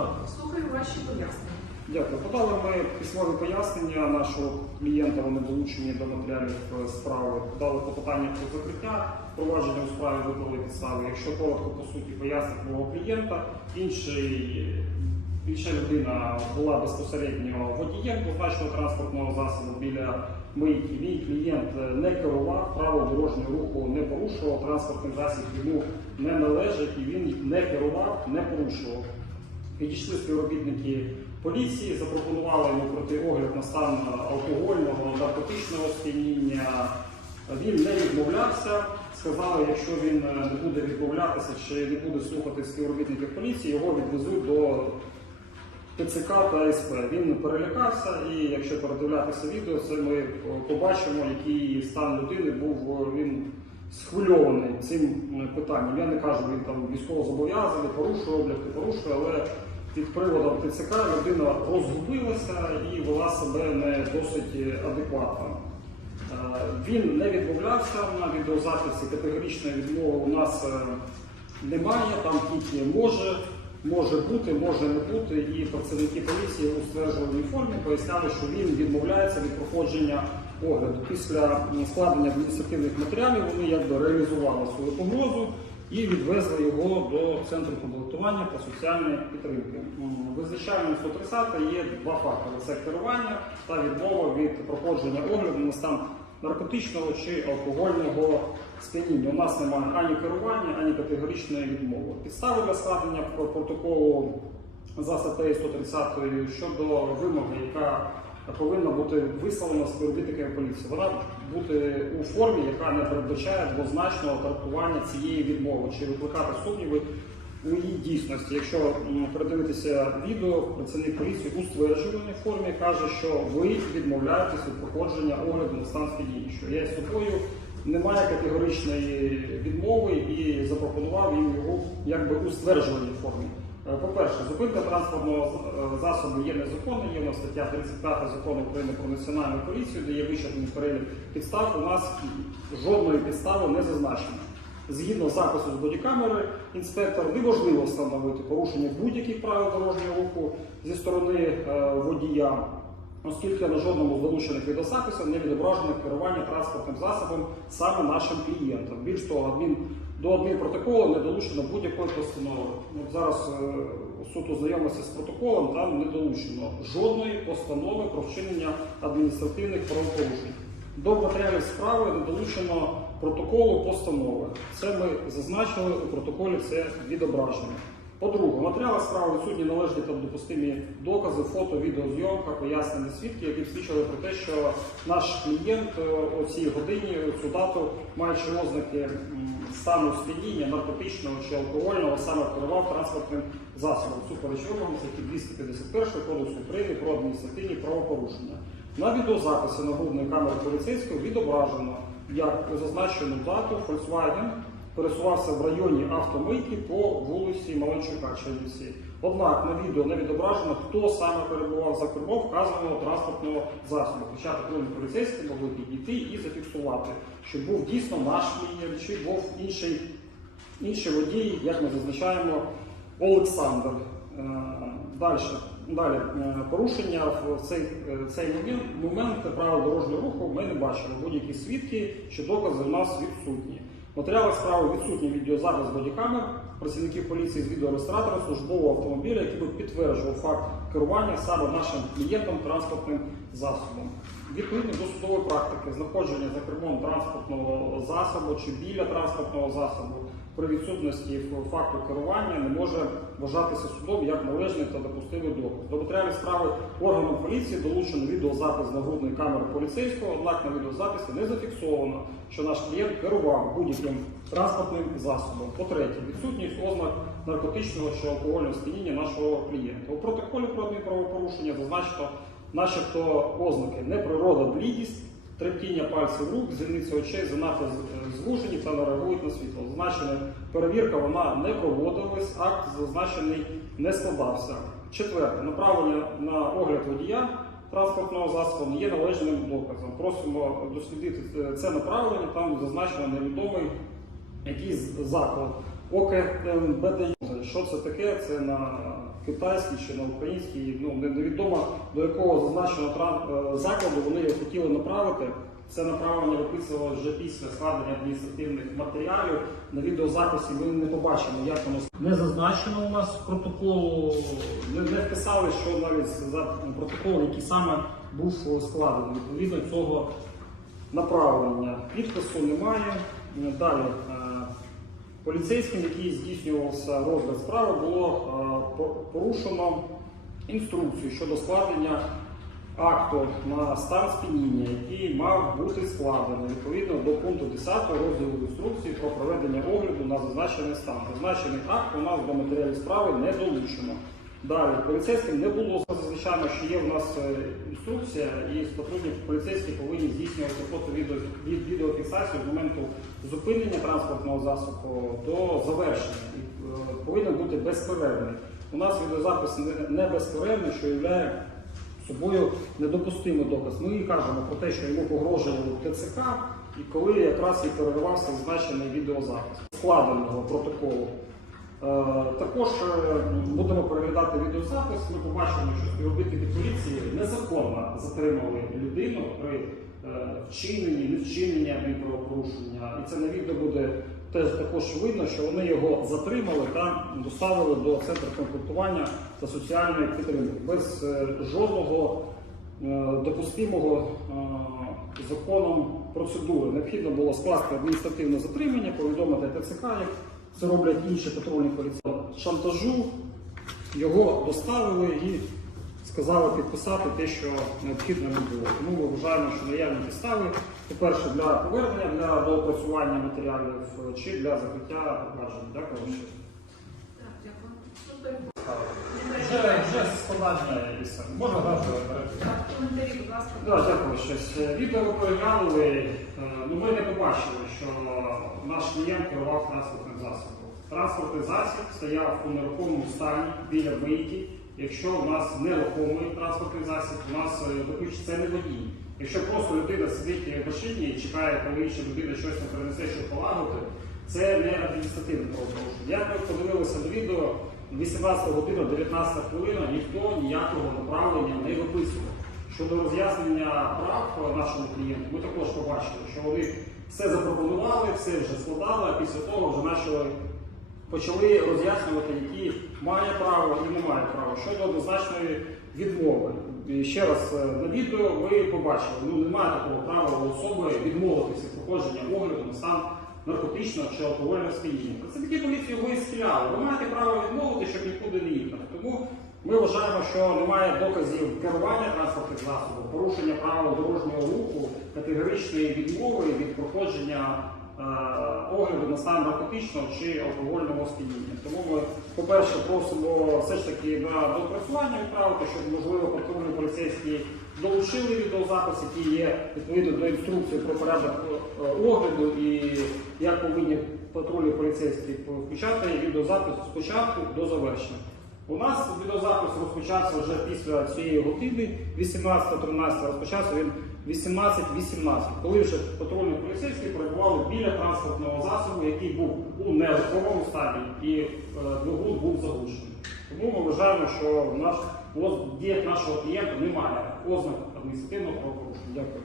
Так, слухаю ваші пояснення. Дякую. Подали ми письмові пояснення нашого клієнта, вони долучені до матеріалів е, справи. Дали попитання про закриття, провадження у справі виклали підстави. Якщо коротко по суті пояснень мого клієнта, інший, інша людина була безпосередньо водієм позначеного транспортного засобу біля мийки. Мій клієнт е, не керував, право дорожнього руху не порушував, транспортний засіб йому не належить і він не керував, не порушував. Підійшли співробітники поліції, запропонували йому пройти огляд на стан алкогольного наркотичного сп'яніння. Він не відмовлявся. Сказали, якщо він е, не буде відмовлятися чи не буде слухати співробітників поліції, його відвезуть до ТЦК та СП. Він перелякався, і якщо передивлятися відео, це ми побачимо, який стан людини був. Він схвильований цим е, питанням. Я не кажу, він там військово зобов'язаний, порушує облік, порушує, але під приводом ТЦК людина розгубилася і вела себе не досить е, адекватно. Е, Він не відмовлявся на відеозаписі, категоричної відмови у нас е, немає, там тільки може, може бути, може не бути. І працівники поліції у стверджуваній формі поясняли, що він відмовляється від проходження огляду. Після складення адміністративних матеріалів вони якби реалізували свою погрозу і відвезли його до центру комплектування та соціальної підтримки. М, Визначальним 130 є два фактори: це керування та відмова від проходження огляду на стан наркотичного чи алкогольного сп'яніння. У нас немає ані керування, ані категоричної відмови. Підстави для складення протоколу за статтею 130 щодо вимоги, яка повинна бути висловлена співробітниками поліції. Вона бути у формі, яка не передбачає двозначного трактування цієї відмови чи викликати сумніви у її дійсності. Якщо передивитися відео, працівник поліції у стверджуваній формі каже, що ви відмовляєтесь від проходження огляду на стан сп'яніння, що є собою. Немає категоричної відмови і запропонував їм його якби у стверджуваній формі. Е, По-перше, зупинка транспортного е, засобу є незаконною. Є у нас стаття 35 закону України про національну поліцію, де є вичерпний перелік підстав. У нас жодної підстави не зазначено. Згідно запису з бодікамери, інспектор неможливо встановити порушення будь-яких правил дорожнього руху зі сторони е, водія, оскільки на жодному з долучених відеозаписів не відображено керування транспортним засобом саме нашим клієнтам. Більш того, адмін, до адмінпротоколу не долучено будь-якої постанови. От зараз е, суд ознайомився з протоколом, там не долучено жодної постанови про вчинення адміністративних правопорушень. До матеріалів справи не долучено протоколу постанови. Це ми зазначили у протоколі, це відображено. По-друге, в матеріалах справи відсутні належні та допустимі докази, фото, відеозйомка, пояснення свідків, які свідчили про те, що наш клієнт е, о цій годині, цю дату, маючи ознаки стану сп'яніння, наркотичного чи алкогольного, саме керував транспортним засобом супереч вимогам статті 251 Кодексу України про адміністративні правопорушення. На відеозаписі нагрудної камери поліцейського відображено, як у зазначену дату Volkswagen пересувався в районі автомийки по вулиці Маленчука Чернівці. Однак на відео не відображено, хто саме перебував за кермом вказаного транспортного засобу. Хоча патрульні поліцейські могли підійти і зафіксувати, що був дійсно наш клієнт, чи був інший, інший водій, як ми зазначаємо, Олександр. Е, Далі, далі е, порушення в цей, е, цей момент, момент правил дорожнього руху ми не бачили. Будь-які свідки чи докази у нас відсутні. Матеріалах справи відсутній відеозапис бодікамер працівників поліції з відеореєстратора службового автомобіля, який би підтверджував факт керування саме нашим клієнтом транспортним засобом. Відповідно до судової практики, знаходження за кермом транспортного засобу чи біля транспортного засобу при відсутності факту керування не може вважатися судом як належний та допустимий доказ. До матеріалів справи органом поліції долучено відеозапис з нагрудної камери поліцейського, однак на відеозаписі не зафіксовано, що наш клієнт керував будь-яким транспортним засобом. По-третє, відсутність ознак наркотичного чи алкогольного сп'яніння нашого клієнта. У протоколі про адмінправопорушення зазначено, начебто ознаки неприрода, блідість, тремтіння пальців рук, зіниці очей занадто з- звужені та не реагують на світло. Зазначена перевірка вона не проводилась, акт зазначений не складався. Четверте, направлення на огляд водія транспортного засобу не є належним доказом. Просимо дослідити це направлення, там зазначено невідомий якийсь заклад. ОКБД. Що це таке? Це на китайській чи на українській, ну невідомо до якого зазначеного е, закладу вони його хотіли направити. Це направлення виписувалося вже після складення адміністративних матеріалів. На відеозаписі ми не побачимо, як воно не зазначено у нас протоколу. Не, не вписали, що навіть за протокол, який саме був складений. Відповідно цього направлення. Підпису немає. Далі е, поліцейським, який здійснювався розгляд справи, було е, порушено інструкцію щодо складення акту на стан сп'яніння, який мав бути складений відповідно до пункту 10 розділу інструкції про проведення огляду на зазначений стан. Зазначений акт у нас до матеріалів справи не долучено. Далі поліцейським не було звичайно, що є в нас е, інструкція, і сотрудники поліцейські повинні здійснювати фото відео відеофіксацію з моменту зупинення транспортного засобу до завершення. І е, повинен бути безперервний. У нас відеозапис не- безперервний, що є собою недопустимий доказ. Ми кажемо про те, що йому погрожували ТЦК, і коли якраз і переривався зазначений відеозапис складеного протоколу. Е, Також е, будемо переглядати відеозапис. Ми побачимо, що співробітники поліції незаконно затримали людину при е, вчиненні, невчиненні адмінправопорушення. І це на відео буде теж також видно, що вони його затримали та доставили до центру комплектування та соціальної підтримки без жодного допустимого законом процедури. Необхідно було скласти адміністративне затримання, повідомити ТЦК, це роблять інші патрульні поліції. Шантажу його доставили і сказали підписати те, що необхідно не було. Тому ми вважаємо, що наявні підстави, по-перше, для повернення, для доопрацювання матеріалів чи для закриття провадження. Дякую Вже, вже складання якісь. Можна дати? Так, коментарі, будь ласка. Да, дякую щось. Відео ви переглянули. Е, Ну, ми не побачили, що наш клієнт керував транспортним засобом. Транспортний засіб стояв у нерухомому стані біля мийки. Якщо в нас нерухомий транспортний засіб, у нас е, виключно це не водій. Якщо просто людина сидить в машині і чекає, коли інша людина щось не принесе, щоб полагодити, це не адміністративне правопорушення. Як ми подивилися до відео, 18 година, 19 хвилина, ніхто ніякого направлення не виписував. Щодо роз'яснення прав нашому клієнту, ми також побачили, що вони все запропонували, все вже складали, а після того вже почали, почали роз'яснювати, які має право і не має права щодо однозначної відмови. Ще раз е, на відео ви побачили, ну немає такого права у особи відмовитися від проходження огляду на стан наркотичного чи алкогольного сп'яніння. Працівники поліції ви стріляли. Ви маєте право відмовити, щоб нікуди не їхати. Тому ми вважаємо, що немає доказів керування транспортних засобів, порушення правил дорожнього руху, категоричної відмови від проходження огляду на стан наркотичного чи алкогольного сп'яніння. Тому ми, по-перше, просимо все ж таки на допрацювання відправити, щоб можливо патрульні поліцейські долучили відеозапис, який є відповідно до інструкції про порядок е, огляду і як повинні патрульні поліцейські включати відеозапис спочатку до завершення. У нас відеозапис розпочався вже після цієї години, 18.13 розпочався він 18.18, коли вже патрульні поліцейські перебували біля транспортного засобу, який був у нерухомому стані і е, двигун був заглушений. Тому ми вважаємо, що в наш діях нашого клієнта немає ознак адміністративного правопорушення. Дякую.